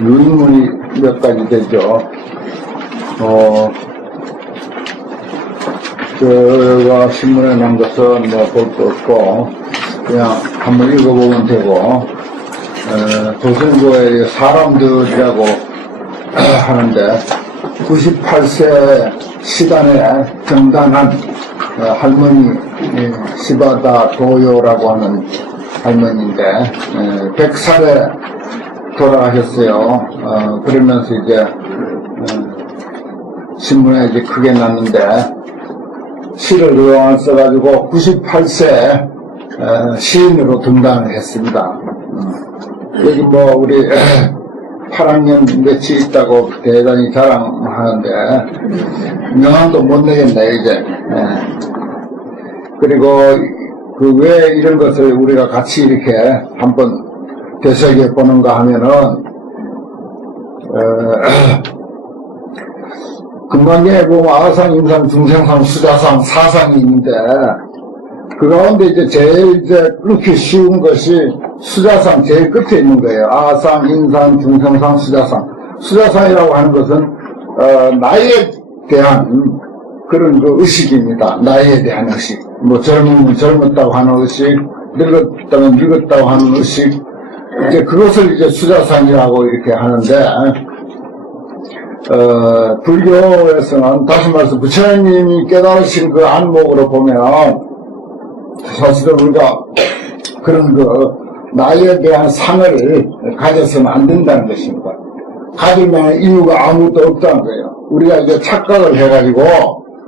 유인물이 몇 가지 되죠. 제가 신문에 난 것은 뭐 볼 거 없고, 그냥 한번 읽어보면 되고, 조선조의 사람들이라고 하는데, 98세 시단에 정단한 할머니, 시바다 도요라고 하는 할머니인데, 100살에 돌아가셨어요. 그러면서 이제, 신문에 이제 크게 났는데, 시를 그동안 써가지고 98세 시인으로 등단을 했습니다. 여기 뭐 우리 8학년 몇이 있다고 대단히 자랑하는데 명함도 못 내겠네 이제. 그리고 그 왜 이런 것을 우리가 같이 이렇게 한번 되새겨 보는가 하면은 금강경에 보면 아상, 임상, 중생상, 수자상, 사상이 있는데 그 가운데 이제 제일 이제 끊기 쉬운 것이 수자상 제일 끝에 있는 거예요. 아상, 임상, 중생상, 수자상. 수자상이라고 하는 것은 나이에 대한 그런 그 의식입니다. 나이에 대한 의식. 뭐 젊으면 젊었다고 하는 의식, 늙었다면 늙었다고 하는 의식. 이제 그것을 이제 수자상이라고 이렇게 하는데. 불교에서는 다시 말해서 부처님이 깨달으신 그 안목으로 보면 사실은 우리가 그런 그 나이에 대한 상을 가져서는 안 된다는 것입니다. 가질 만한 이유가 아무것도 없다는 거예요. 우리가 이제 착각을 해가지고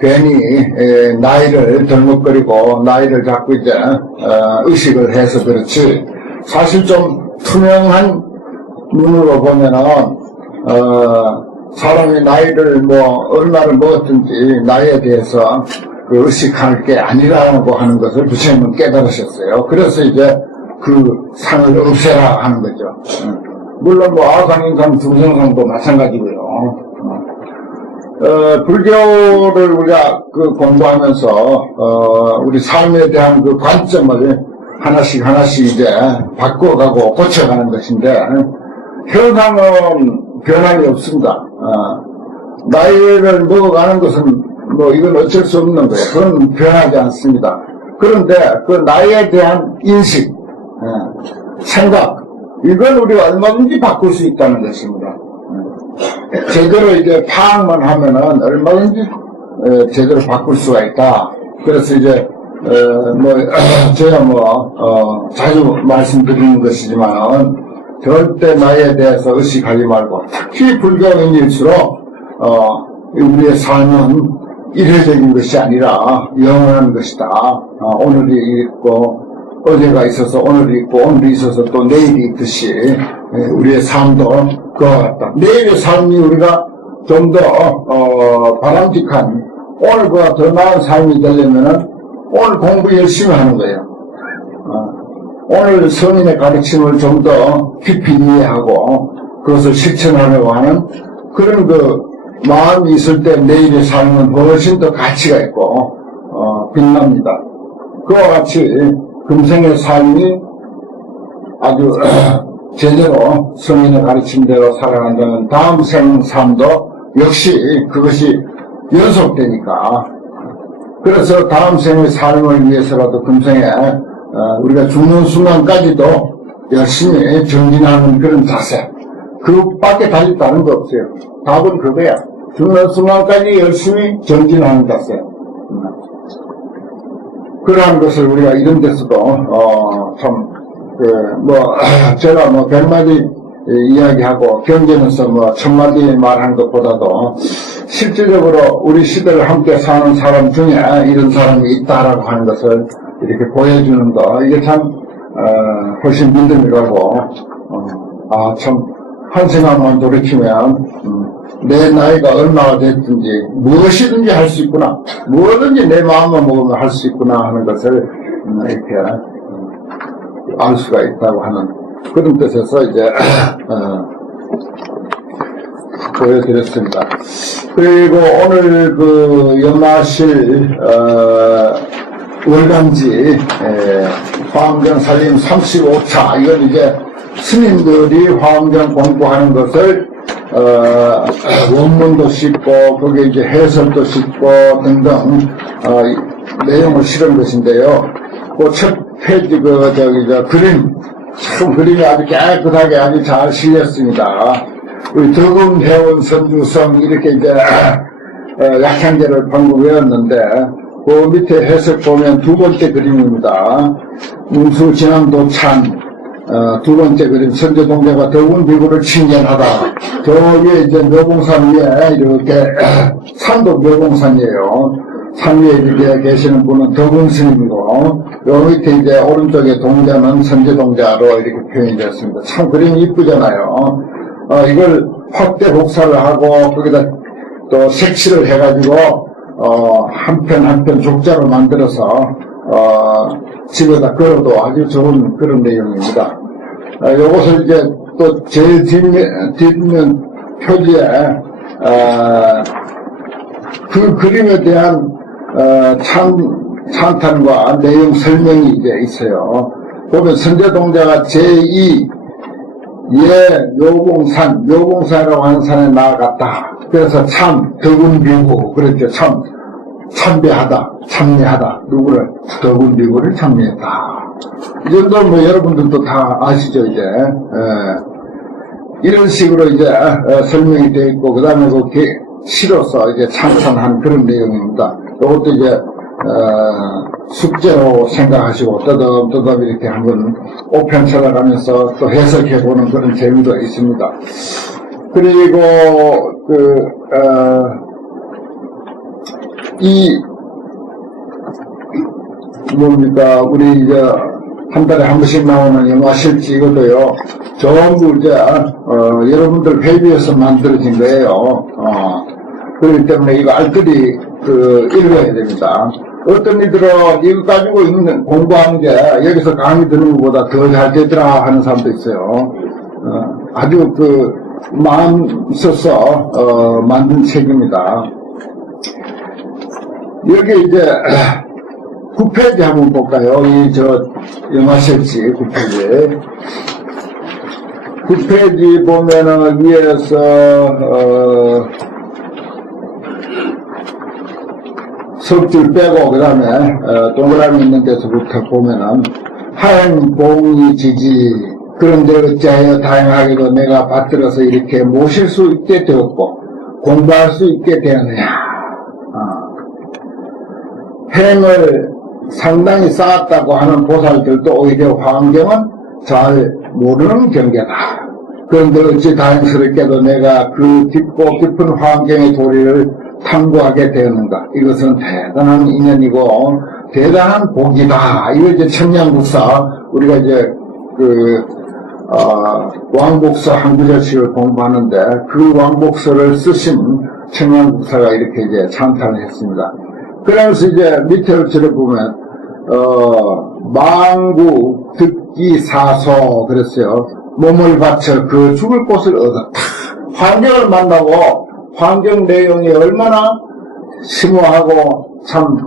괜히 나이를 덜먹거리고 나이를 자꾸 이제 의식을 해서 그렇지, 사실 좀 투명한 눈으로 보면은 사람이 나이를 뭐 얼마를 먹었든지 나이에 대해서 그 의식할 게 아니라고 하는 것을 부처님은 깨달으셨어요. 그래서 이제 그 상을 없애라 하는 거죠. 물론 뭐 아상, 인상, 중생상도 마찬가지고요. 불교를 우리가 그 공부하면서 우리 삶에 대한 그 관점을 하나씩 이제 바꿔가고 고쳐가는 것인데, 현상은 변함이 없습니다. 나이를 먹어가는 것은 뭐 이건 어쩔 수 없는 거예요. 그건 변하지 않습니다. 그런데 그 나이에 대한 인식, 생각, 이건 우리가 얼마든지 바꿀 수 있다는 것입니다. 제대로 이제 파악만 하면은 얼마든지 제대로 바꿀 수가 있다. 그래서 이제 제가 자주 말씀드리는 것이지만 절대 나이에 대해서 의식하지 말고, 특히 불교인일수록 우리의 삶은 일회적인 것이 아니라 영원한 것이다. 오늘이 있고 어제가 있어서 오늘이 있고 오늘이 있어서 또 내일이 있듯이 우리의 삶도 그와 같다. 내일의 삶이 우리가 좀 더 바람직한, 오늘보다 더 나은 삶이 되려면은 오늘 공부 열심히 하는 거예요. 오늘 성인의 가르침을 좀 더 깊이 이해하고 그것을 실천하려고 하는 그런 그 마음이 있을 때 내일의 삶은 훨씬 더 가치가 있고 빛납니다. 그와 같이 금생의 삶이 아주 제대로 성인의 가르침대로 살아간다면 다음 생 삶도 역시 그것이 연속되니까, 그래서 다음 생의 삶을 위해서라도 금생에 우리가 죽는 순간까지도 열심히 정진하는 그런 자세, 그밖에 달리 다른 거 없어요. 답은 그거야. 죽는 순간까지 열심히 정진하는 자세. 그러한 것을 우리가 이런 데서도 제가 100마디 이야기하고 경전에서 1000마디 말한 것보다도 실질적으로 우리 시대를 함께 사는 사람 중에 이런 사람이 있다라고 하는 것을 이렇게 보여주는 거, 이게 참 훨씬 믿음이 가고, 참 한생각만 돌이키면 내 나이가 얼마나 됐든지 무엇이든지 할 수 있구나, 뭐든지 내 마음만 먹으면 할 수 있구나 하는 것을 이렇게 알 수가 있다고 하는 그런 뜻에서 이제 보여드렸습니다. 그리고 오늘 그 연마실 월간지 화엄경 살림 35차, 이건 이제 스님들이 화엄경 공부하는 것을 원문도 싣고 거기에 이제 해설도 싣고 등등 내용을 실은 것인데요. 그 첫 페이지 그림 참 그림이 아주 깨끗하게 아주 잘 실렸습니다. 우리 덕음회원 선주성 이렇게 이제 약향제를 방금 외웠는데 그 밑에 해석 보면 두 번째 그림입니다. 웅수 진암도찬 두 번째 그림 선제동자가 더군 비구를 칭견하다. 저 위에 이제 묘봉산 위에 이렇게 산도 묘봉산이에요. 산 위에 이렇게 계시는 분은 덕운 스님이고 요 밑에 이제 오른쪽에 동자는 선제동자로 이렇게 표현이 됐습니다. 참 그림이 이쁘잖아요. 이걸 확대 복사를 하고 거기다 또 색칠을 해가지고 한 편 한 편 족자로 만들어서 집에다 걸어도 아주 좋은 그런 내용입니다. 요것을 이제 또 제일 뒷면 표지에 그 그림에 대한 찬탄과 내용 설명이 이제 있어요. 보면 선제동자가 제2 묘봉산이라고 하는 산에 나아갔다. 그래서 참 덕운비구 그랬죠. 참 참배하다 누구를 덕운비구를 참배했다. 이 정도는 뭐 여러분들도 다 아시죠 이제. 이런 식으로 이제 설명이 되어 있고 그 다음에 그 시로서 이제 찬탄한 그런 내용입니다. 이것도 이제 숙제로 생각하시고 떠듬 이렇게 한번 5편 찾아가면서 또 해석해보는 그런 재미도 있습니다. 그리고 우리 이제 한 달에 한 번씩 나오는 영화실지 이것도요, 전부 이제 여러분들 회비에서 만들어진 거예요. 그렇기 때문에 이거 알뜰히 읽어야 됩니다. 어떤 이들은 이거 가지고 공부하는 게 여기서 강의 듣는 것보다 더 잘 되더라 하는 사람도 있어요. 아주 마음 써서 만든 책입니다. 여기 이제 9페이지 한번 볼까요? 영화실지 9페이지. 9페이지 보면은 위에서 석줄 빼고 그 다음에 동그라미 있는 데서부터 보면은 하행봉이지지 그런데 어찌하여 다행하게도 내가 받들어서 이렇게 모실 수 있게 되었고 공부할 수 있게 되었느냐. 행을 상당히 쌓았다고 하는 보살들도 오히려 화엄경은 잘 모르는 경계다. 그런데 어찌 다행스럽게도 내가 그 깊고 깊은 화엄경의 도리를 탐구하게 되었는가. 이것은 대단한 인연이고 대단한 복이다. 이거 이제 청량국사 우리가 이제 왕복서 한 구절씩을 공부하는데 그 왕복서를 쓰신 청량국사가 이렇게 이제 찬탄을 했습니다. 그러면서 이제 밑에를 들어보면 망구 듣기 사소 그랬어요. 몸을 바쳐 그 죽을 곳을 얻었다. 환경을 만나고 환경 내용이 얼마나 심오하고 참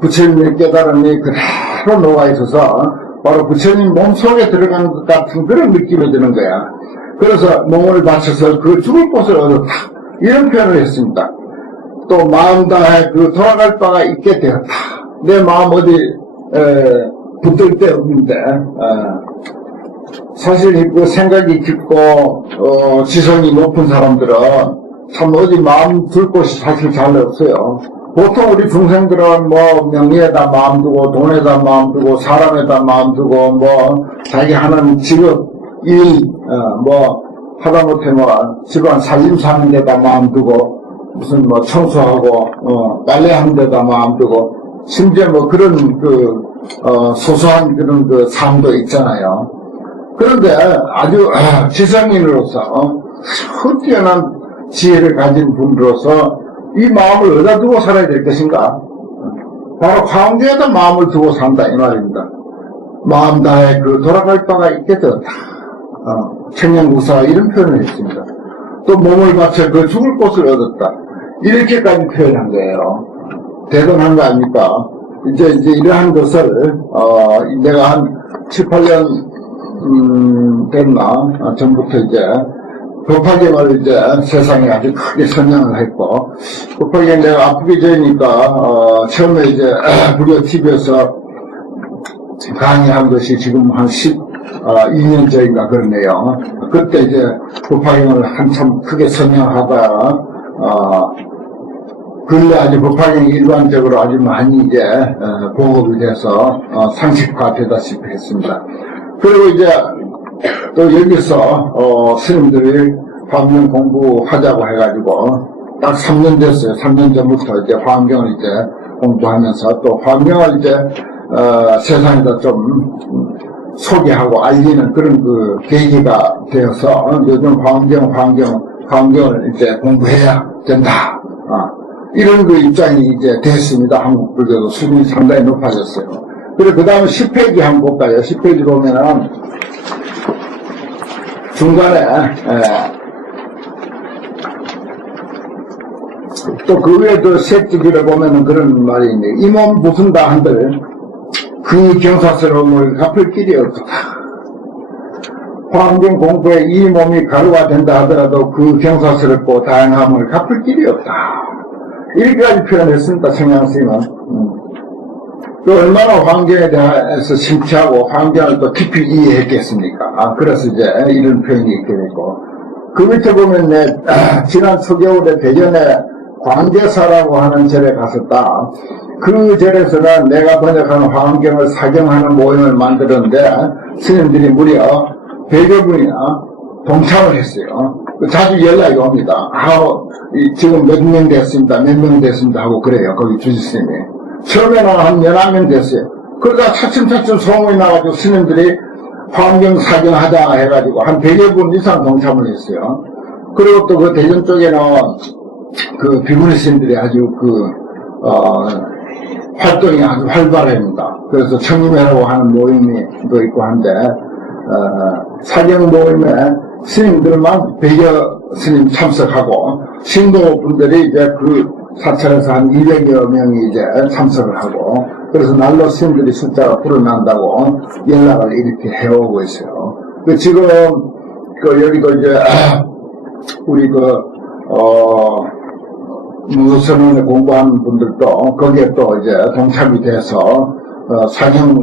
부처님의 깨달음이 그대로 녹아있어서 바로 부처님 몸속에 들어가는 것 같은 그런 느낌이 드는 거야. 그래서 몸을 바쳐서 그 죽을 곳을 얻었다. 이런 표현을 했습니다. 또 마음 다해 돌아갈 바가 있게 되었다. 내 마음 어디 붙들 데 없는데 사실 생각이 깊고 지성이 높은 사람들은 참 어디 마음 둘 곳이 사실 잘 없어요. 보통 우리 중생들은 명예에다 마음 두고 돈에다 마음 두고 사람에다 마음 두고 자기 하는 직업 일 하다못해 집안 살림 사는 데다 마음 두고 무슨 청소하고 빨래하는 데다 마음 두고 심지어 그런 소소한 그런 삶도 있잖아요. 그런데 아주 지성인으로서 뛰어난 지혜를 가진 분으로서 이 마음을 어디다 두고 살아야 될 것인가? 바로 화엄경에다 마음을 두고 산다 이 말입니다. 마음 다해 돌아갈 바가 있게 되었다. 청량국사가 이런 표현을 했습니다. 또 몸을 바쳐 죽을 곳을 얻었다. 이렇게까지 표현한 거예요. 대단한 거 아닙니까? 이제 이러한 것을 내가 한 7, 8년 됐나, 전부터 이제, 법화경을 이제 세상에 아주 크게 선양을 했고, 법화경 내가 아프게 되니까, 처음에 이제, 무료 TV에서 강의한 것이 지금 한 12년 전인가 그러네요. 그때 이제 법화경을 한참 크게 선양하다가, 근래 아주 법화경이 일반적으로 아주 많이 이제, 보급이 돼서, 상식화 되다시피 했습니다. 그리고 이제, 또 여기서, 스님들이 화엄경 공부하자고 해가지고, 딱 3년 됐어요. 3년 전부터 이제 화엄경을 이제 공부하면서 또 화엄경을 이제, 세상에다 좀 소개하고 알리는 그런 그 계기가 되어서 요즘 화엄경을 이제 공부해야 된다. 이런 그 입장이 이제 됐습니다. 한국 불교도 수준이 상당히 높아졌어요. 그리고 그 다음에 10페이지 한번 볼까요? 10페이지 보면은 중간에 또 그 외에도 색주기를 보면은 그런 말이 있는데 이 몸 부순다 한들 그 경사스러움을 갚을 길이 없다. 화엄경 공부에 이 몸이 가루가 된다 하더라도 그 경사스럽고 다양함을 갚을 길이 없다. 이렇게까지 표현했습니다. 성향스님은. 또 얼마나 화엄경에 대해서 심취하고 화엄경을 또 깊이 이해했겠습니까? 그래서 이제 이런 표현이 있게 됐고 그 밑에 보면 지난 초겨울에 대전에 광제사라고 하는 절에 갔었다. 그 절에서는 내가 번역하는 화엄경을 사경하는 모임을 만들었는데 스님들이 무려 100여 분이나 동참을 했어요. 자주 연락이 옵니다. 지금 몇 명 됐습니다. 몇 명 됐습니다. 하고 그래요. 거기 주지스님이. 처음에는 한 11명 됐어요. 그러다 차츰차츰 소문이 나가지고 스님들이 화엄경 사경하자 해가지고 한 100여 분 이상 동참을 했어요. 그리고 또 그 대전 쪽에는 그 비구니 스님들이 아주 활동이 아주 활발합니다. 그래서 청림회라고 하는 모임이 또 있고 한데, 사경 모임에 스님들만 100여 스님 참석하고, 신도분들이 이제 그 사찰에서 한 200여 명이 이제 참석을 하고, 그래서 날로 스님들이 숫자가 불어난다고 연락을 이렇게 해오고 있어요. 지금, 여기도 이제, 우리 무선원에 공부하는 분들도 거기에 또 이제 동참이 돼서,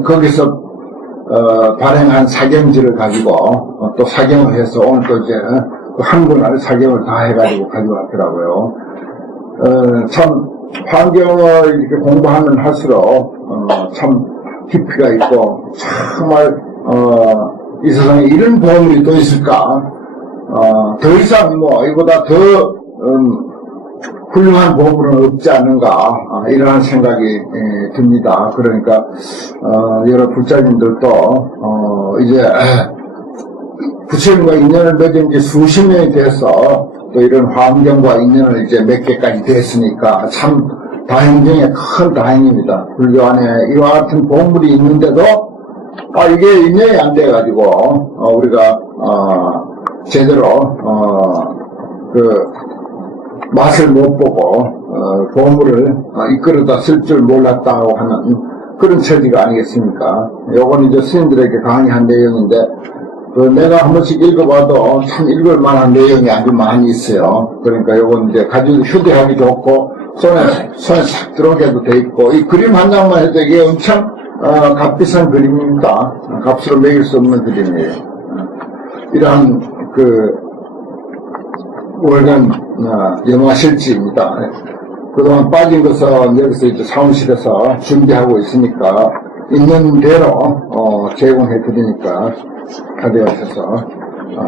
거기서, 발행한 사경지를 가지고 또 사경을 해서 오늘 또 이제 한 권을 사경을 다 해가지고 가져왔더라고요. 참, 화엄경을 이렇게 공부하면 할수록, 참 깊이가 있고, 정말, 이 세상에 이런 보물이 또 있을까? 더 이상 이보다 더, 훌륭한 보물은 없지 않은가, 이러한 생각이 듭니다. 그러니까, 여러 불자님들도, 이제, 부처님과 인연을 맺은 지 수십 년이 돼서, 또 이런 화엄경과 인연을 이제 몇 개까지 됐으니까, 참, 다행 중에 큰 다행입니다. 불교 안에 이와 같은 보물이 있는데도, 이게 인연이 안 돼가지고, 우리가, 제대로, 맛을 못 보고 보물을 이끌어다 쓸 줄 몰랐다고 하는 그런 처지가 아니겠습니까? 요건 이제 스님들에게 강의한 내용인데 내가 한 번씩 읽어봐도 참 읽을 만한 내용이 아주 많이 있어요. 그러니까 요건 이제 가지고 휴대하기 좋고 손에 싹 들어오게도 돼 있고 이 그림 한 장만 해도 이게 엄청 값비싼 그림입니다. 값으로 매길 수 없는 그림이에요. 이러한 월간 영화실지입니다. 그동안 빠진 것은 여기서 이제 사무실에서 준비하고 있으니까 있는 대로 제공해 드리니까 가져가셔서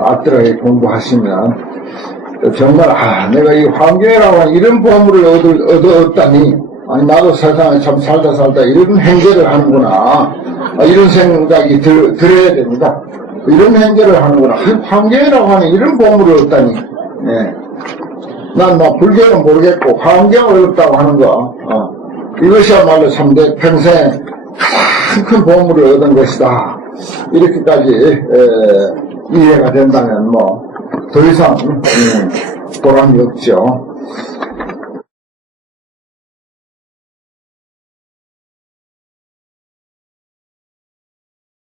앞들어게 공부하시면 정말 내가 이 화엄경이라고 하는 이런 보물을 얻었다니 아니 나도 세상에 참 살다 이런 행제를 하는구나 이런 생각이 들어야 됩니다. 이런 행제를 하는구나 화엄경이라고 하는 이런 보물을 얻다니 네. 난 불교는 모르겠고 화엄경을 얻었다고 하는 거 이것이야말로 참 내 평생 가장 큰 보물을 얻은 것이다 이렇게까지 이해가 된다면 더 이상 보람이 없죠.